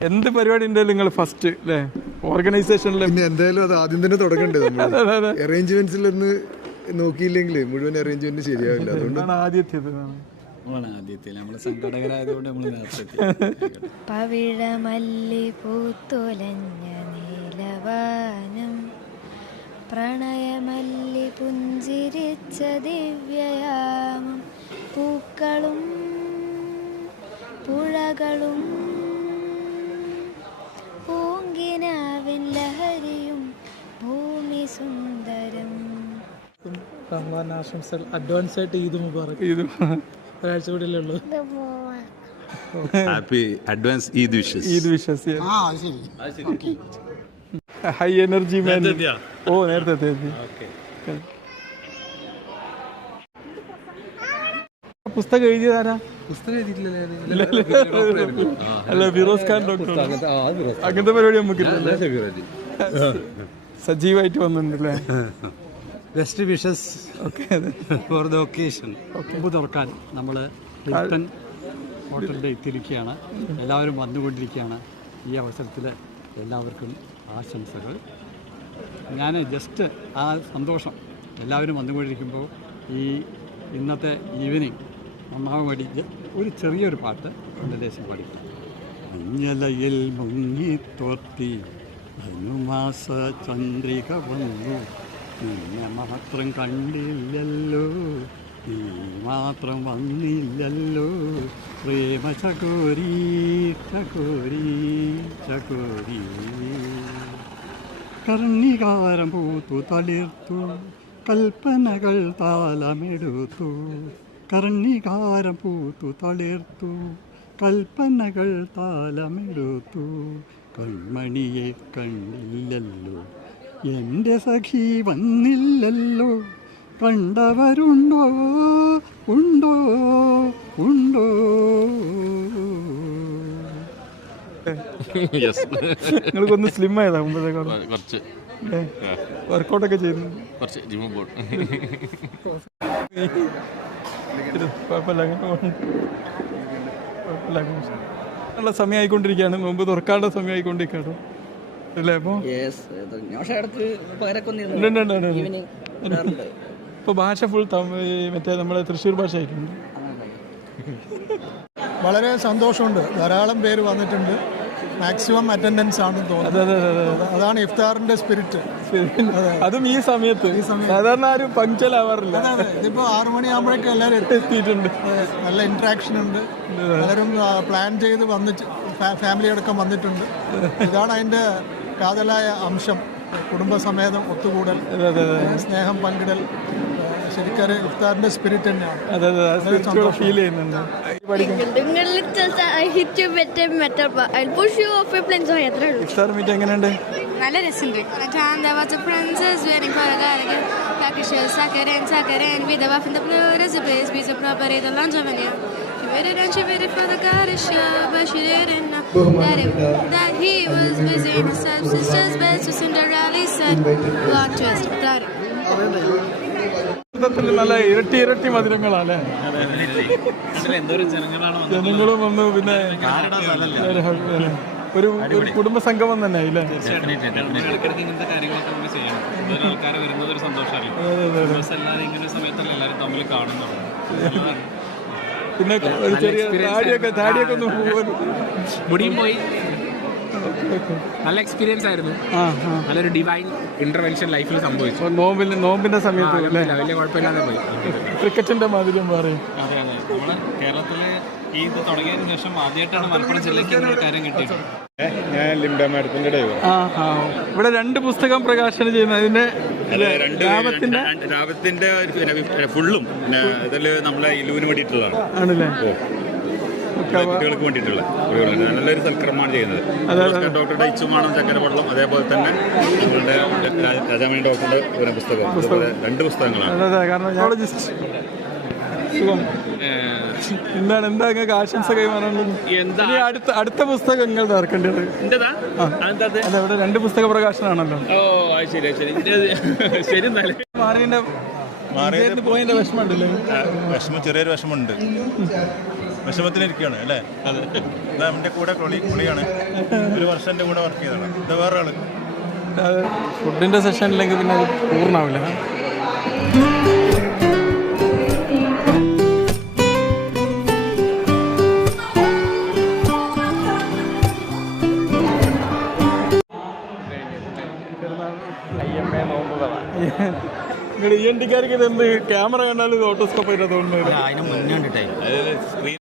എന്ത് പരിപാടി ഉണ്ടെങ്കിലും നിങ്ങൾ ഫസ്റ്റ് അല്ലേ ഓർഗനൈസേഷനിൽ എന്തായാലും അത് ആദ്യം തന്നെ തുടങ്ങണ്ടേ. അറേഞ്ച്മെന്റ്സിൽ ഒന്ന് നോക്കിയില്ലെങ്കിൽ മുഴുവൻ അറേഞ്ച്മെന്റ് ശരിയാവില്ല. അതുകൊണ്ടാണ് ആദ്യത്തേത് പവിഴമല്ലി പൂത്തൊലഞ്ഞ നീലവാനം പ്രണയമല്ലി പുഞ്ചിരിച്ച ദിവ്യയാമം പൂക്കളും പുഴകളും പൂങ്കിനാവിൻ ലഹരിയും ഭൂമി സുന്ദരം. റമദാൻ ആശംസകൾ അഡ്വാൻസ് ആയിട്ട് ഈദ് മുബാറക്. ഒരാഴ്ച കൂടെ ഉള്ളൂ. Happy advance Eid wishes. Eid wishes. High energy man. ഓ നേരത്തെ പുസ്തകം എഴുതിയതാരാ? അല്ല ഫിറോസ് ഖാൻ ഡോക്ടർ. അങ്ങനത്തെ പരിപാടി നമുക്കില്ല. സജീവായിട്ട് വന്നിട്ടുണ്ടല്ലേ. Best wishes for the occasion. നോമ്പ് തുറക്കാൻ നമ്മൾ ഹിൽട്ടൺ ഹോട്ടലിൽ എത്തിയിരിക്കുകയാണ്. എല്ലാവരും വന്നുകൊണ്ടിരിക്കുകയാണ്. ഈ അവസരത്തിൽ എല്ലാവർക്കും ആശംസകൾ. ഞാൻ ജസ്റ്റ് ആ സന്തോഷം എല്ലാവരും വന്നുകൊണ്ടിരിക്കുമ്പോൾ ഈ ഇന്നത്തെ ഈവനിങ് നന്നാവാൻ വേണ്ടി ഒരു ചെറിയൊരു പാട്ട് എൻ്റെ ദേശം പാടിക്കും. മഞ്ഞലയിൽ മുങ്ങിത്തോർത്തി ധനുമാസ ചന്ദ്രിക വന്നു, നിന്നെ മാത്രം കണ്ടില്ലല്ലോ, നീ മാത്രം വന്നില്ലല്ലോ, പ്രേമ ചകോരി ചകോരി ചകോരി. കർണികാരം പൂത്തു തളിർത്തു, കൽപ്പനകൾ താളമെടുത്തു, കർണികാരം പൂത്തു തളിർത്തു, കൽപ്പനകൾ താളമെടുത്തു, കൺമണിയെ കണ്ടില്ലല്ലോ, എൻ്റെ സഖി വന്നില്ലല്ലോ, കണ്ടവരുണ്ടോ ഉണ്ടോ ഉണ്ടോ. നിങ്ങൾക്കൊന്ന് സ്ലിം ആയതാ മുമ്പത്തേക്കാളും? കുറച്ച് വർക്കൗട്ടൊക്കെ ചെയ്യുന്നു. കുറച്ച് ജിമ്മിൽ പോകും. ഉള്ള സമയമായിക്കൊണ്ടിരിക്കുകയാണ്. മുമ്പ് തുറക്കാനുള്ള സമയമായിക്കൊണ്ടിരിക്കുകയാണ് അല്ലേ? അപ്പോൾ ഇപ്പോൾ ഭാഷ ഫുൾ മറ്റേ നമ്മളെ തൃശ്ശൂർ ഭാഷ ആയിട്ടുണ്ട്. വളരെ സന്തോഷമുണ്ട്. ധാരാളം പേര് വന്നിട്ടുണ്ട്. മാക്സിമം അറ്റൻഡൻസ് ആണെന്ന് തോന്നുന്നത്. അതാണ് ഇഫ്താറിന്റെ സ്പിരിറ്റ്. അതും ഈ സമയത്ത്. സാധാരണ ആരും പങ്ക്ച്വൽ ആവാറില്ല. ഇതിപ്പോ 6 മണിയാകുമ്പോഴേക്കും എല്ലാവരും എത്തിയിട്ടുണ്ട്. നല്ല ഇന്ററാക്ഷൻ ഉണ്ട്. പലരും പ്ലാൻ ചെയ്ത് ഫാമിലി അടക്കം വന്നിട്ടുണ്ട്. ഇതാണ് അതിന്റെ കാതലായ അംശം. കുടുംബസമേതം ഒത്തുകൂടൽ, സ്നേഹം പങ്കിടൽ. ശരിക്കും ഇഫ്താറിന്റെ സ്പിരിറ്റ് തന്നെയാണ്. ഫീൽ ചെയ്യുന്നുണ്ട്. ഇഫ്താർ മീറ്റ് എങ്ങനെയുണ്ട്? നല്ല രസമുണ്ട്. നല്ല ഇരട്ടി മധുരങ്ങളാണ്. ജനങ്ങളും വന്നു. പിന്നെ ഒരു കുടുംബ സംഗമം തന്നെ ഇല്ലേ? പിന്നെ ഒരു ചെറിയ താടിയൊക്കെ ഒന്ന് മുടിയും പോയി. നല്ല എക്സ്പീരിയൻസ് ആയിരുന്നു. നല്ലൊരു ഡിവൈൻ ഇന്റർവെൻഷൻ ലൈഫിൽ സംഭവിച്ചു. നോമ്പിന്റെ സമയത്ത് വലിയ കുഴപ്പമില്ലാതെ പോയി. ക്രിക്കറ്റിന്റെ മാതിരിയും പറയും. അതെ അതെ. നമ്മള് കേരളത്തില് ഈ ഇത് തുടങ്ങിയതിനു ശേഷം ആദ്യമായിട്ടാണ് മലപ്പുറം ജില്ലയ്ക്ക് ഒരു കാര്യം കിട്ടിയത്. ഞാൻ ലിംഡ മാഡത്തിന്റെ ഡ്രൈവർ. ഇവിടെ 2 പുസ്തകം പ്രകാശനം ചെയ്യുന്നത്. അതിന്റെ രാപത്തിന്റെ ഫുള്ളും ഇതിൽ നമ്മളെ ഇലുവിന് വേണ്ടിയിട്ടുള്ളതാണ് ആണല്ലേ? കുട്ടികൾക്ക് വേണ്ടിയിട്ടുള്ള നല്ലൊരു സൽക്രമമാണ് ചെയ്യുന്നത്. ഡോക്ടറുടെ ഇച്ചുമാണം ചക്കരവെള്ളം, അതേപോലെ തന്നെ നമ്മളുടെ രാജാമണി ഡോക്ടറുടെ ഒരു പുസ്തകം, 2 പുസ്തകങ്ങളാണ്. എന്താ നിങ്ങൾക്ക് ആശംസ കൈമാറാനുള്ളത്? അടുത്ത പുസ്തകം നിങ്ങൾ ഇറക്കേണ്ടത്. അല്ല, ഇവിടെ 2 പുസ്തക പ്രകാശനമാണല്ലോ. പോയതിന്റെ വിഷമം, ചെറിയൊരു വിഷമമുണ്ട്. വിഷമത്തിലിരിക്കുകയാണ് അല്ലേ? ഇതാ എൻ്റെ കൂടെ കുളിയാണ്, 1 വർഷം എൻ്റെ കൂടെ വർക്ക് ചെയ്തതാണ്. ഇത് വേറെ ആള്. ഫുഡിൻ്റെ സെഷൻ ഇല്ലെങ്കിൽ പിന്നെ അത് പൂർണ്ണമാവില്ല. നിങ്ങൾ ENT-കാർക്ക് ഇത് എന്ത് ക്യാമറ കണ്ടാലും ഓട്ടോസ്കോപ്പ് ആയിട്ട് തോന്നുന്നു. അതിന് മുന്നേ